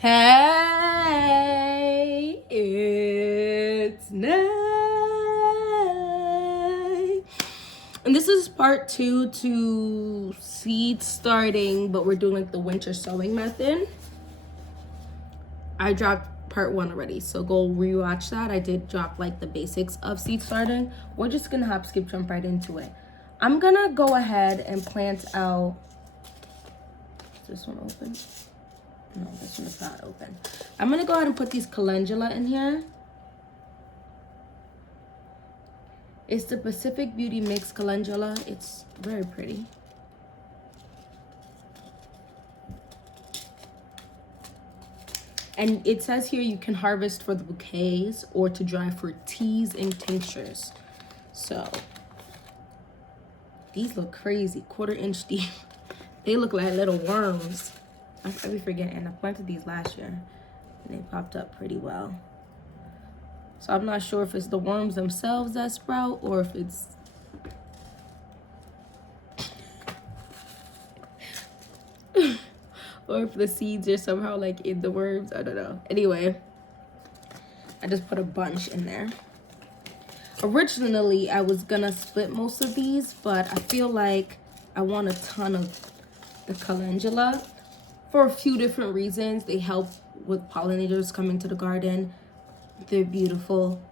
Hey, it's night. And this is part 2 to seed starting, but we're doing like the winter sowing method. I dropped part 1 already, so go rewatch that. I did drop like the basics of seed starting. We're just gonna hop, skip, jump right into it. I'm gonna go ahead and plant out. Is this one open? No, this one is not open. I'm gonna go ahead and put these calendula in here. It's the Pacific Beauty Mix calendula. It's very pretty. And it says here you can harvest for the bouquets or to dry for teas and tinctures. So these look crazy, 1/4 inch deep. They look like little worms. I be forgetting. I planted these last year and they popped up pretty well. So I'm not sure if it's the worms themselves that sprout or if it's or if the seeds are somehow like in the worms. I don't know. Anyway, I just put a bunch in there. Originally, I was gonna split most of these, but I feel like I want a ton of the calendula for a few different reasons. They help with pollinators coming to the garden. They're beautiful.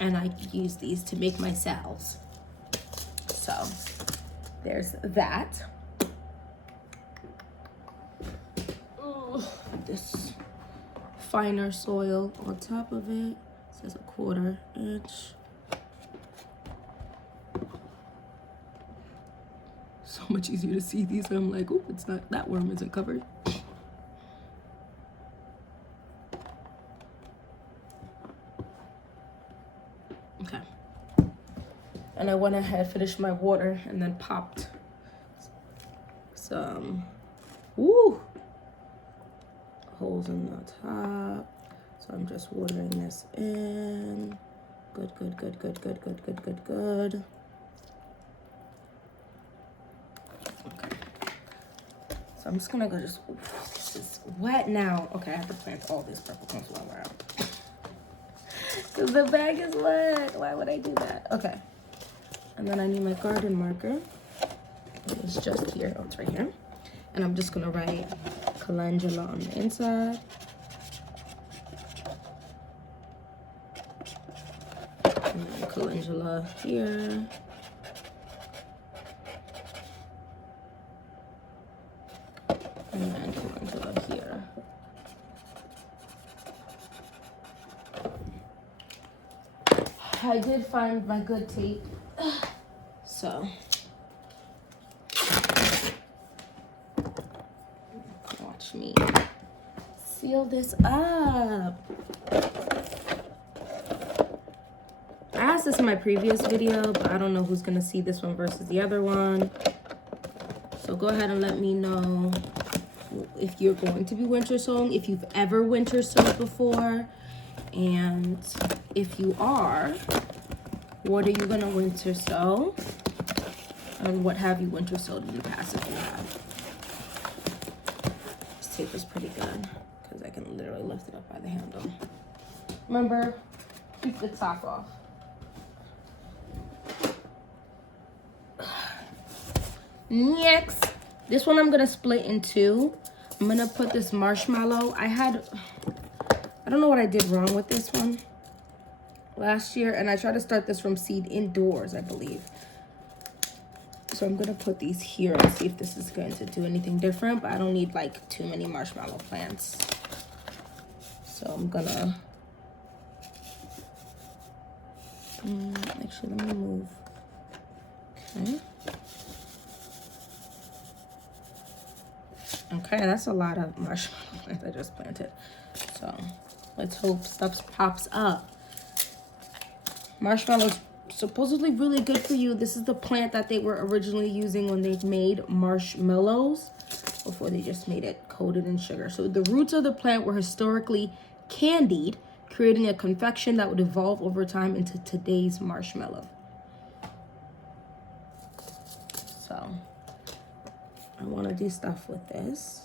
And I use these to make my salves. So there's that. This finer soil on top of it. It says 1/4 inch. So much easier to see these. I'm like, oh, it's not, that worm isn't covered. Okay. And I went ahead, finished my water, and then popped some, holes in the top. So I'm just watering this in. Good. Okay. So I'm just gonna go this is wet now. Okay, I have to plant all this purple cornflower out. Because the bag is wet. Why would I do that? Okay. And then I need my garden marker. It's just here. Oh, it's right here. And I'm just gonna write calendula on the inside. And then calendula here. And then calendula here. I did find my good tape. So watch me seal this up. I asked this in my previous video, but I don't know who's gonna see this one versus the other one. So go ahead and let me know if you're going to be winter sowing, if you've ever winter sowed before, and if you are, what are you gonna winter sow? And what have you winter sowed in the past if you have? This tape is pretty good because I can literally lift it up by the handle. Remember, keep the top off. Next, this one I'm gonna split in 2. I'm gonna put this marshmallow. I don't know what I did wrong with this one last year, and I tried to start this from seed indoors, I believe. So I'm gonna put these here and see if this is going to do anything different, but I don't need like too many marshmallow plants. So I'm gonna, actually let me move, okay. Okay, that's a lot of marshmallow plants I just planted. So let's hope stuff pops up. Marshmallows supposedly really good for you. This is the plant that they were originally using when they made marshmallows before they just made it coated in sugar. So the roots of the plant were historically candied, creating a confection that would evolve over time into today's marshmallow. So I want to do stuff with this.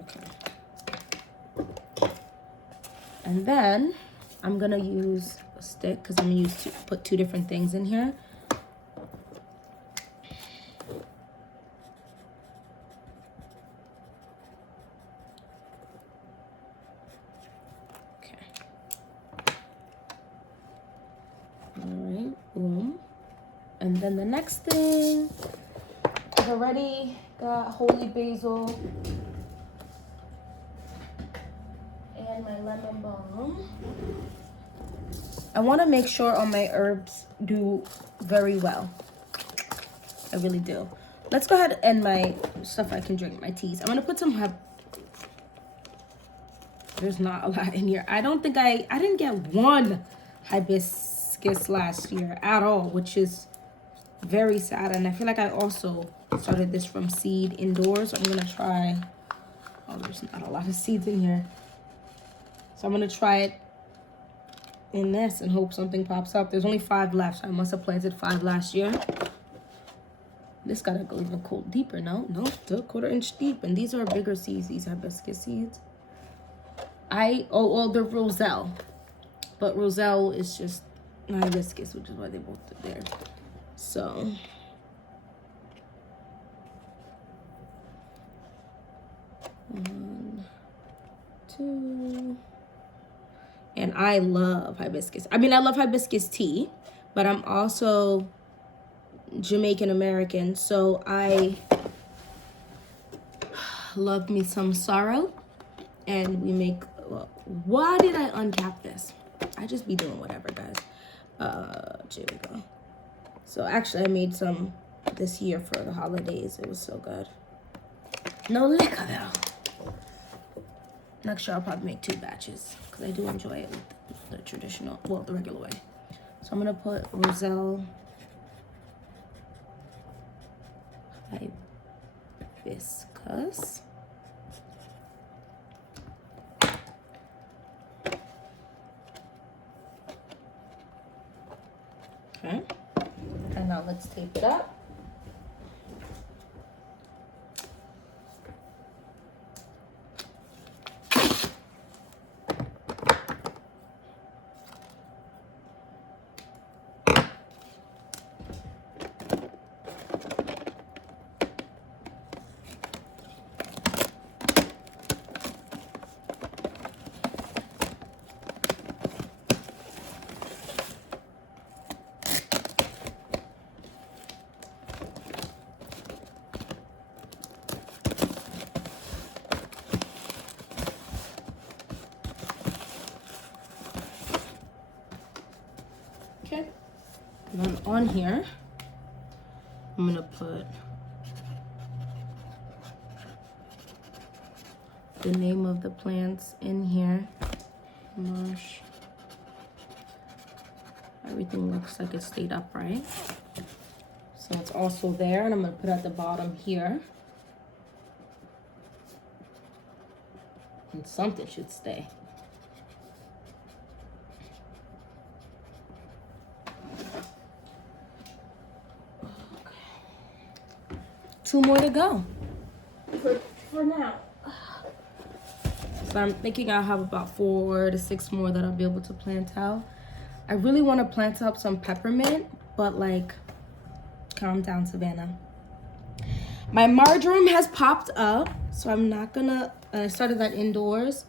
Okay. And then I'm gonna use a stick because I'm gonna put two different things in here. Okay. All right, boom. And then the next thing, I've already got holy basil and my lemon balm. I want to make sure all my herbs do very well. I really do. Let's go ahead and my stuff I can drink, my teas. I'm going to put some there's not a lot in here. I don't think I didn't get one hibiscus last year at all, which is very sad. And I feel like I also started this from seed indoors. So I'm gonna try, oh, there's not a lot of seeds in here. So I'm gonna try it in this and hope something pops up. There's only 5 left. So I must have planted 5 last year. This gotta go even cold deeper. No, still 1/4 inch deep. And these are bigger seeds, these hibiscus seeds. The roselle. But roselle is just not hibiscus, which is why they both are there. So one, 2, and I love hibiscus. I mean, I love hibiscus tea, but I'm also Jamaican American, so I love me some sorrel. And we make, well, why did I uncap this? I just be doing whatever, guys. Here we go. So actually I made some this year for the holidays. It was so good. No liquor though. Next year I'll probably make 2 batches because I do enjoy it with the traditional, well, the regular way. So I'm gonna put roselle hibiscus. Okay. And now let's tape it up. Okay, and then on here, I'm gonna put the name of the plants in here. Marsh. Everything looks like it stayed upright. So it's also there, and I'm gonna put at the bottom here. And something should stay. Okay. 2 more to go for now. So I'm thinking I'll have about 4 to 6 more that I'll be able to plant out. I really want to plant up some peppermint, but like, calm down, Savannah. My marjoram has popped up, so I'm not gonna, I started that indoors.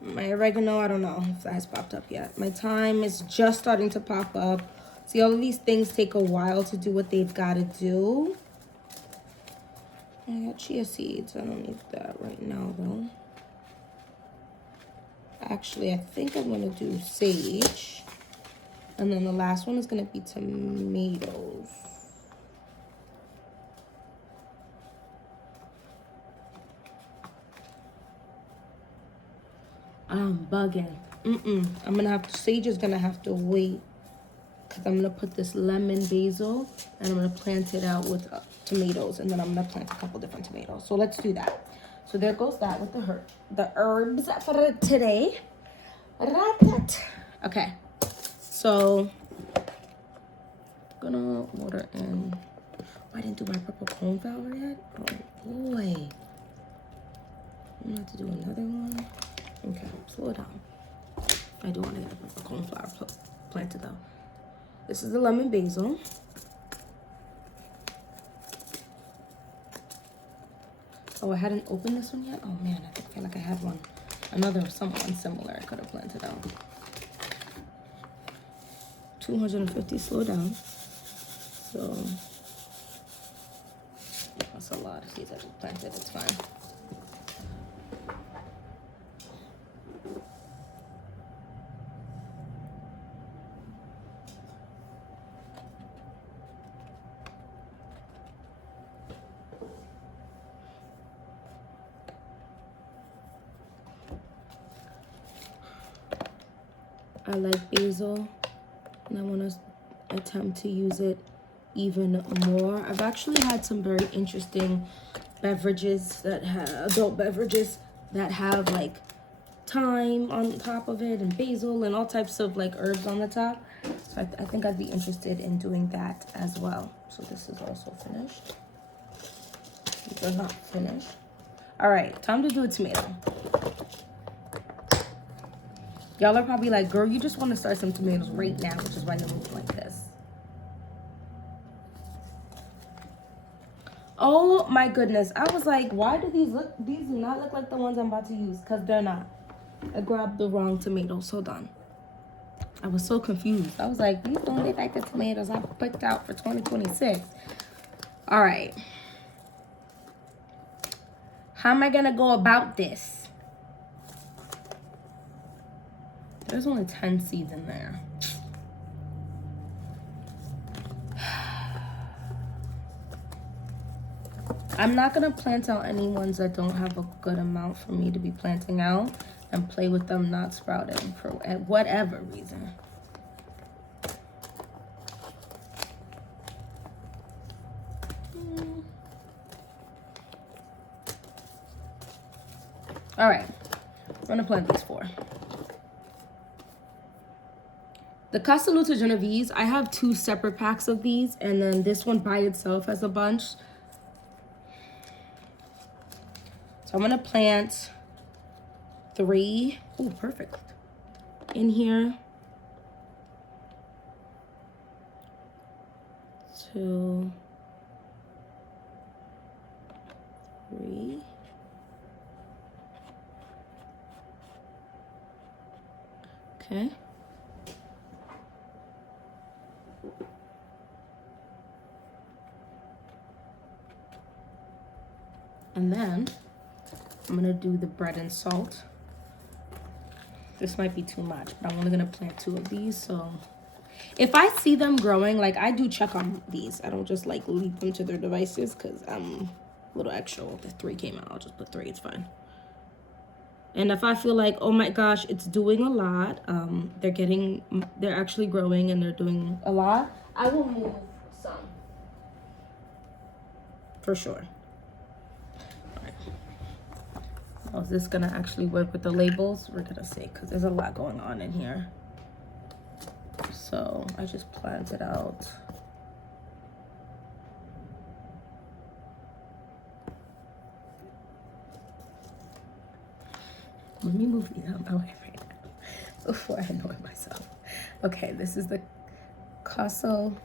My oregano, I don't know if that has popped up yet. My thyme is just starting to pop up. See, all of these things take a while to do what they've got to do. I got chia seeds. I don't need that right now, though. Actually, I think I'm going to do sage. And then the last one is going to be tomatoes. I'm bugging. I'm going to have to, sage is going to have to wait. Because I'm going to put this lemon basil and I'm going to plant it out with tomatoes. And then I'm going to plant a couple different tomatoes. So let's do that. So there goes that with the herbs for today. Okay. So I'm going to water in I didn't do my purple cornflower yet? Oh boy. I'm gonna have to do another one. Okay, slow it down. I do want to get a purple cornflower planted though. This is the lemon basil. Oh, I hadn't opened this one yet? Oh man, I feel like I had one. Someone similar I could have planted out. 250, slow down. So, that's a lot of seeds I just planted, it's fine. I like basil, and I want to attempt to use it even more. I've actually had some very interesting beverages that have adult beverages that have like thyme on top of it and basil and all types of like herbs on the top. So I think I'd be interested in doing that as well. So this is also finished. These are not finished. All right, time to do a tomato. Y'all are probably like, girl, you just want to start some tomatoes right now, which is why you're moving like this. Oh my goodness. I was like, why do these do not look like the ones I'm about to use? Because they're not. I grabbed the wrong tomatoes. Hold on. I was so confused. I was like, these don't look like the tomatoes I picked out for 2026. All right. How am I going to go about this? There's only 10 seeds in there. I'm not gonna plant out any ones that don't have a good amount for me to be planting out and play with them not sprouting for whatever reason. All right, I'm gonna plant these 4. The Castelluta Genovese, I have 2 separate packs of these, and then this one by itself has a bunch. So I'm gonna plant 3, oh, perfect, in here. 2, 3. Okay. And then I'm gonna do the bread and salt. This might be too much, but I'm only gonna plant 2 of these. So if I see them growing, like I do check on these. I don't just like leave them to their devices because I'm a little extra. The 3 came out, I'll just put 3, it's fine. And if I feel like, oh my gosh, it's doing a lot, they're actually growing and they're doing a lot, I will move some. For sure. Oh, is this gonna actually work with the labels? We're gonna see, because there's a lot going on in here. So I just planted out. Let me move these out of my way right now before I annoy myself. Okay, this is the Castelluto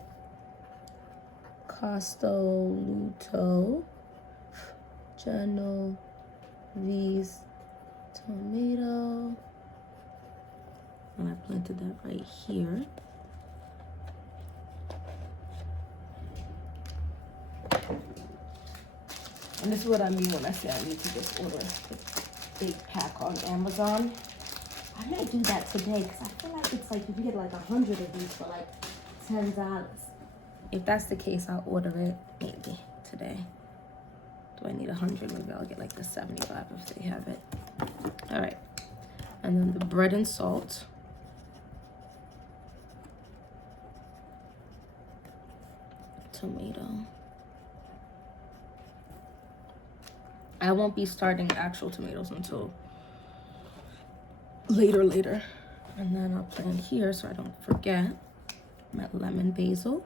Genovese tomato. And I planted that right here. And this is what I mean when I say I need to just order a big pack on Amazon. I may do that today because I feel like it's like you can get like 100 of these for like $10. If that's the case, I'll order it maybe today. Do I need 100? Maybe I'll get like the 75 if they have it. All right. And then the bread and salt. Tomato. I won't be starting actual tomatoes until later. And then I'll plant here so I don't forget my lemon basil.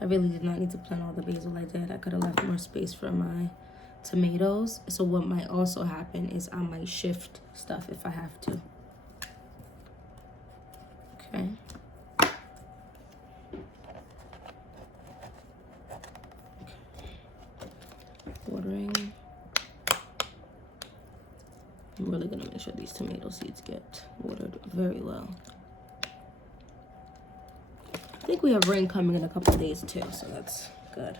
I really did not need to plant all the basil I did. I could have left more space for my tomatoes. So what might also happen is I might shift stuff if I have to. Okay. Watering. I'm really gonna make sure these tomato seeds get watered very well. I think we have rain coming in a couple of days too, so that's good.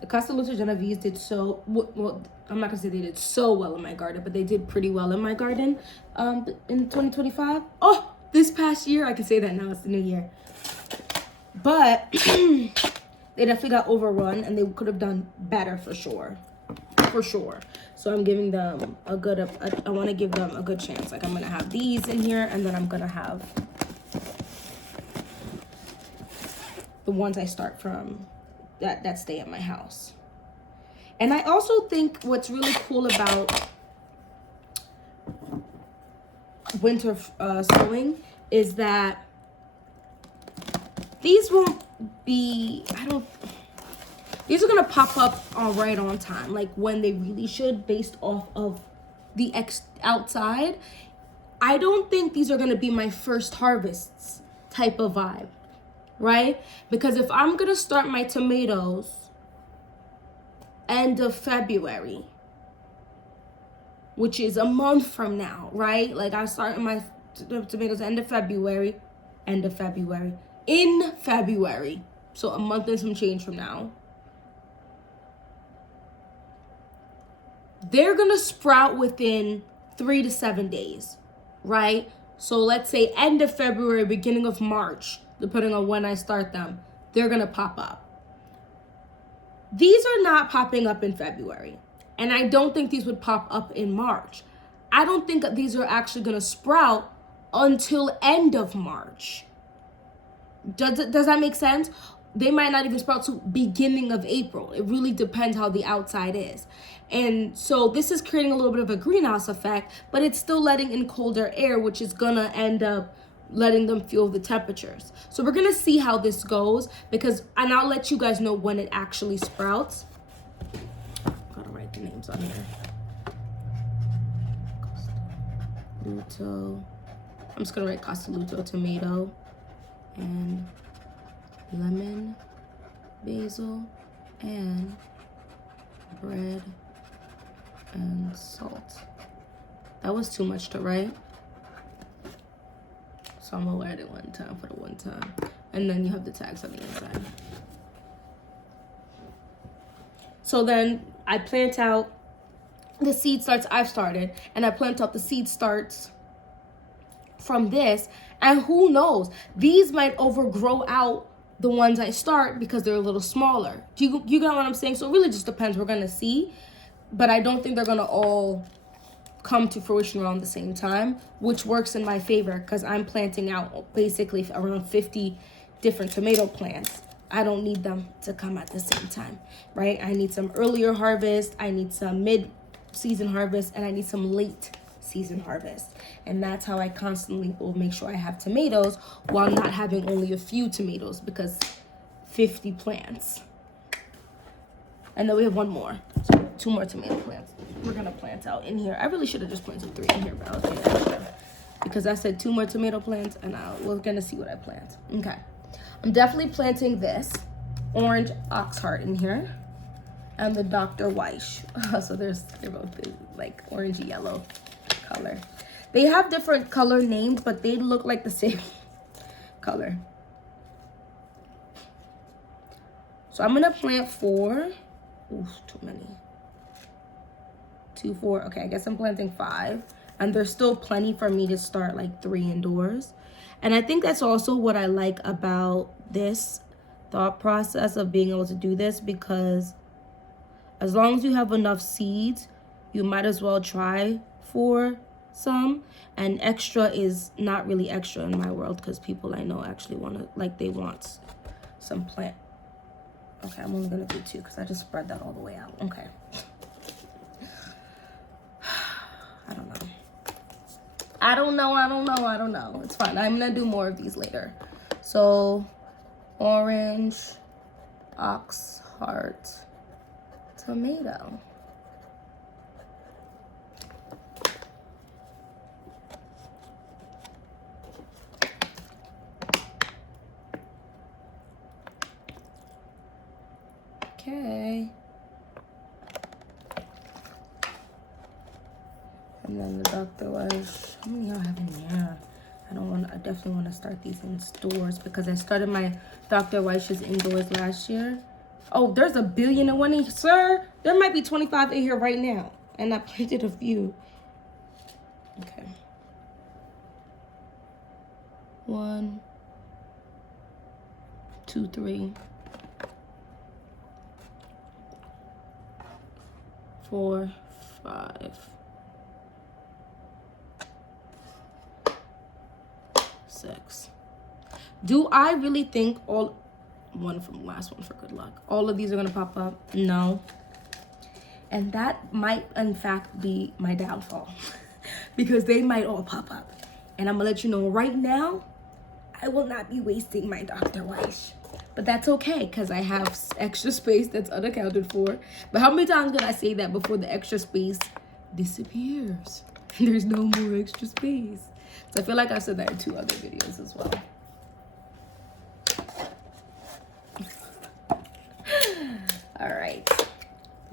The Castelluccio Genovese did so well. I'm not gonna say they did so well in my garden, but they did pretty well in my garden in 2025. Oh, this past year, I can say that now, it's the new year. But they definitely got overrun, and they could have done better for sure. For sure. So I'm giving them a good, I want to give them a good chance. Like, I'm going to have these in here, and then I'm going to have the ones I start from that stay at my house. And I also think what's really cool about winter sowing is that these won't be, these are gonna pop up right on time, like when they really should, based off of the outside. I don't think these are gonna be my first harvests type of vibe, right? Because if I'm gonna start my tomatoes end of February, which is a month from now, right? Like I start my tomatoes end of February, in February. So a month and some change from now. They're gonna sprout within 3 to 7 days, right? So let's say end of February, beginning of March, depending on when I start them, they're gonna pop up. These are not popping up in February. And I don't think these would pop up in March. I don't think that these are actually gonna sprout until end of March. Does that make sense? They might not even sprout to beginning of April. It really depends how the outside is. And so this is creating a little bit of a greenhouse effect, but it's still letting in colder air, which is gonna end up letting them feel the temperatures. So we're gonna see how this goes, and I'll let you guys know when it actually sprouts. Gotta write the names on here. Castelluccio. I'm just gonna write Castelluccio tomato and lemon, basil, and bread and salt. That was too much to write. So I'm gonna write it one time for the one time. And then you have the tags on the inside. So then I plant out the seed starts I've started, and I plant out the seed starts from this, and who knows, these might overgrow out the ones I start because they're a little smaller. Do you get what I'm saying? So it really just depends. We're gonna see, but I don't think they're gonna all come to fruition around the same time, which works in my favor because I'm planting out basically around 50 different tomato plants. I don't need them to come at the same time, right? I need some earlier harvest, I need some mid-season harvest, and I need some late season harvest. And that's how I constantly will make sure I have tomatoes while not having only a few tomatoes, because 50 plants. And then we have one more, so 2 more tomato plants we're gonna plant out in here. I really should have just planted 3 in here, but I'll do that because I said 2 more tomato plants, and we're gonna see what I plant. Okay, I'm definitely planting this orange ox heart in here and the Dr. Weiss. So they're both like orangey yellow color. They have different color names, but they look like the same color. So I'm gonna plant 4. Oof, too many. 2, 4. Okay, I guess I'm planting 5. And there's still plenty for me to start like 3 indoors. And I think that's also what I like about this thought process of being able to do this, because as long as you have enough seeds, you might as well try for some. And extra is not really extra in my world, because people I know actually they want some plant. Okay, I'm only gonna do 2 because I just spread that all the way out. Okay. I I don't know. It's fine. I'm gonna do more of these later. So, orange, ox heart, tomato. Okay. And then the Dr. Weiss. How many y'all have in here? I definitely want to start these in stores because I started my Dr. Weiss's indoors last year. Oh, there's a billion and one in here, sir. There might be 25 in here right now. And I planted a few. Okay. 1, 2, 3, 4, 5, 6. Do I really think one from the last one for good luck, all of these are gonna pop up? No. And that might in fact be my downfall because they might all pop up. And I'm gonna let you know right now, I will not be wasting my Dr. Weiss. But that's okay because I have extra space that's unaccounted for. But how many times can I say that before the extra space disappears? There's no more extra space. So I feel like I said that in 2 other videos as well. All right.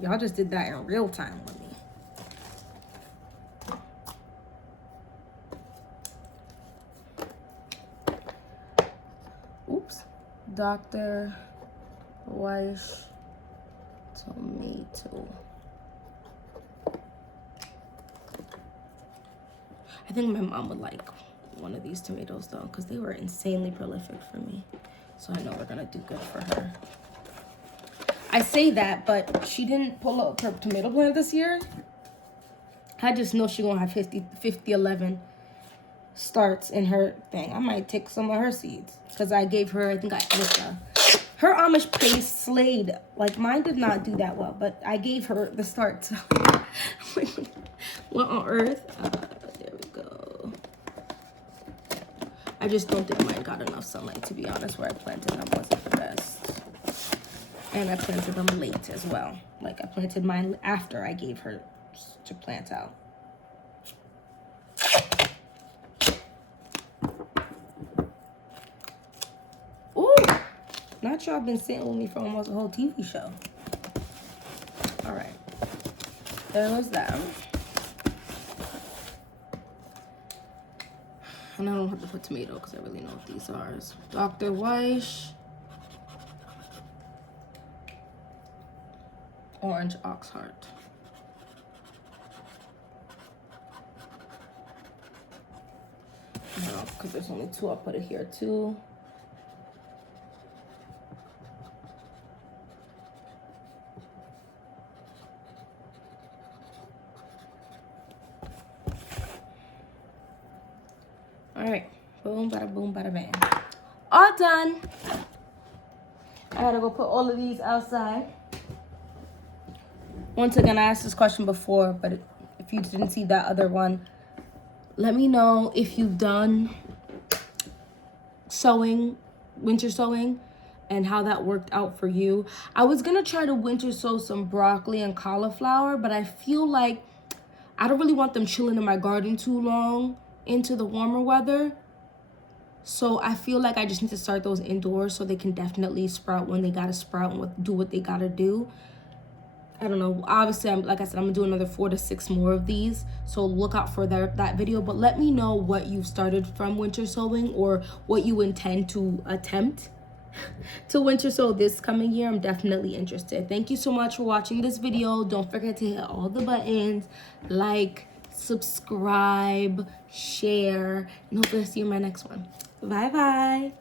Y'all just did that in real time with me. Oops. Dr. Weiss tomato. I think my mom would like one of these tomatoes though, because they were insanely prolific for me. So I know we're gonna do good for her. I say that, but she didn't pull up her tomato plant this year. I just know she's gonna have 11 starts in her thing. I might take some of her seeds because I gave her, I think her Amish place slayed. Like mine did not do that well, but I gave her the start. What on earth? There we go. I just don't think mine got enough sunlight, to be honest. Where I planted them wasn't the best. And I planted them late as well. Like I planted mine after I gave her to plant out. Ooh, not sure I've been sitting with me for almost a whole TV show. All right, there was that. And I don't have to put tomato because I really know what these are. It's Dr. Weiss. Orange ox heart. No, because there's only 2, I'll put it here too. All right, boom, bada bang. All done. I gotta go put all of these outside. Once again, I asked this question before, but if you didn't see that other one, let me know if you've done sowing, winter sowing, and how that worked out for you. I was gonna try to winter sow some broccoli and cauliflower, but I feel like I don't really want them chilling in my garden too long into the warmer weather. So I feel like I just need to start those indoors so they can definitely sprout when they gotta sprout and do what they gotta do. I don't know. Obviously, like I said, I'm gonna do another 4 to 6 more of these. So look out for that video. But let me know what you've started from winter sowing or what you intend to attempt to winter sow this coming year. I'm definitely interested. Thank you so much for watching this video. Don't forget to hit all the buttons, like, subscribe, share, and hopefully I'll see you in my next one. Bye bye.